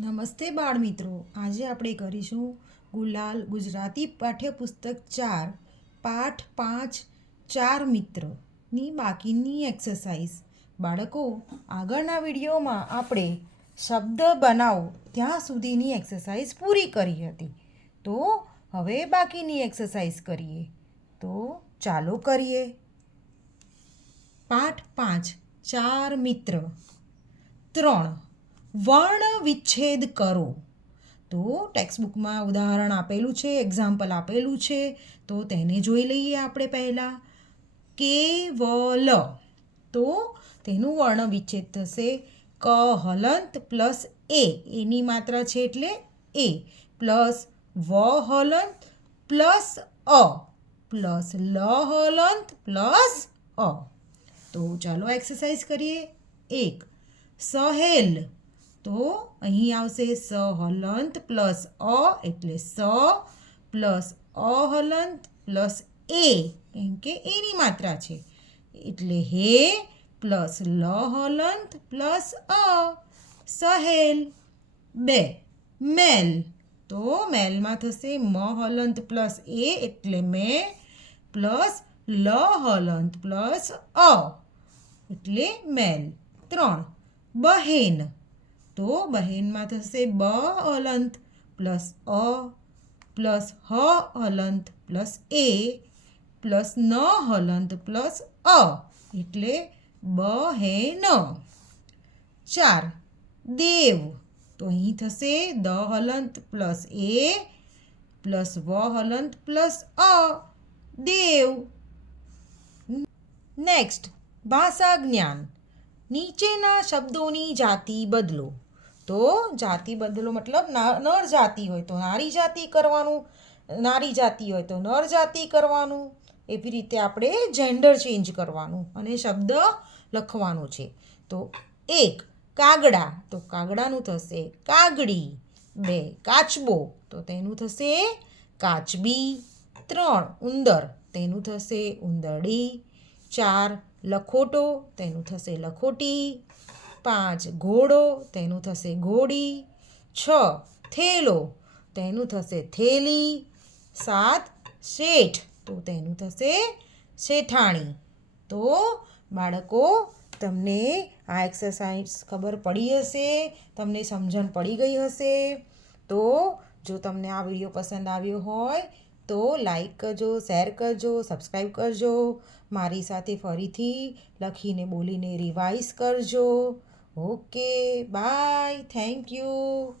નમસ્તે બાળમિત્રો, આજે આપણે કરીશું ગુલાલ ગુજરાતી પાઠ્યપુસ્તક 4 પાઠ 5 ચાર મિત્રની બાકીની એક્સરસાઇઝ. બાળકો, આગળના વિડીયોમાં આપણે શબ્દ બનાવો ત્યાં સુધીની એક્સરસાઇઝ પૂરી કરી હતી. તો હવે બાકીની એક્સરસાઇઝ કરીએ. તો ચાલો કરીએ. પાઠ 5 ચાર મિત્ર. 3 વર્ણ વિચ્છેદ કરો. તો ટેક્સ્ટબુકમાં ઉદાહરણ આપેલું છે, એક્ઝામ્પલ આપેલું છે, તો તેને જોઈ લઈએ આપણે પહેલાં. કેવલ, તો તેનું વર્ણ વિચ્છેદ થશે ક હલંત પ્લસ એની માત્રા છે એટલે એ પ્લસ વ હલંત પ્લસ અ પ્લસ લ હલંત પ્લસ અ. તો ચાલો એક્સરસાઇઝ કરીએ. 1 સહેલ, તો અહીં આવશે સ હલંત પ્લસ અ એટલે સ પ્લસ અ હલંત પ્લસ એ, કેમ કે એની માત્રા છે એટલે હે પ્લસ લ હલંત પ્લસ અ, સહેલ. 2 મેલ, તો મેલમાં થશે મ હલંત પ્લસ એ એટલે મે પ્લસ લ હલંત પ્લસ અ એટલે મેલ. 3 બહેન, તો બહેનમાં થશે બ હલંત પ્લસ અ પ્લસ હ હલંત પ્લસ એ પ્લસ ન હલંત પ્લસ અ એટલે બહેન. 4 દેવ, તો અહીં થશે દ હલંત પ્લસ એ પ્લસ વ હલંત પ્લસ અ, દેવ. નેક્સ્ટ ભાષા જ્ઞાન. નીચેના શબ્દોની જાતિ બદલો. તો જાતિ બદલો મતલબ નર જાતિ હોય તો નારી જાતિ કરવાનું, નારી જાતિ હોય તો નર જાતિ કરવાનું. એવી રીતે આપણે જેન્ડર ચેન્જ કરવાનું અને શબ્દ લખવાનું છે. તો 1 કાગડા, તો કાગડાનું થશે કાગડી. 2 કાચબો, તો તેનું થશે કાચબી. 3 ઉંદર, તેનું થશે ઉંદરડી. 4 લખોટો, તેનું થશે લખોટી. 5 ઘોડો, તેનું થશે ઘોડી. 6 થેલો, તેનું થશે થેલી. 7 શેઠ, તો તેનું થશે શેઠાણી. તો બાળકો, તમને આ એક્સરસાઇઝ ખબર પડી હશે, તમને સમજણ પડી ગઈ હશે. તો જો તમને આ વિડીયો પસંદ આવ્યો હોય તો લાઈક કરજો, શેર કરજો, સબસ્ક્રાઈબ કરજો. મારી સાથે ફરીથી લખીને બોલીને રિવાઇઝ કરજો. Okay, bye, thank you.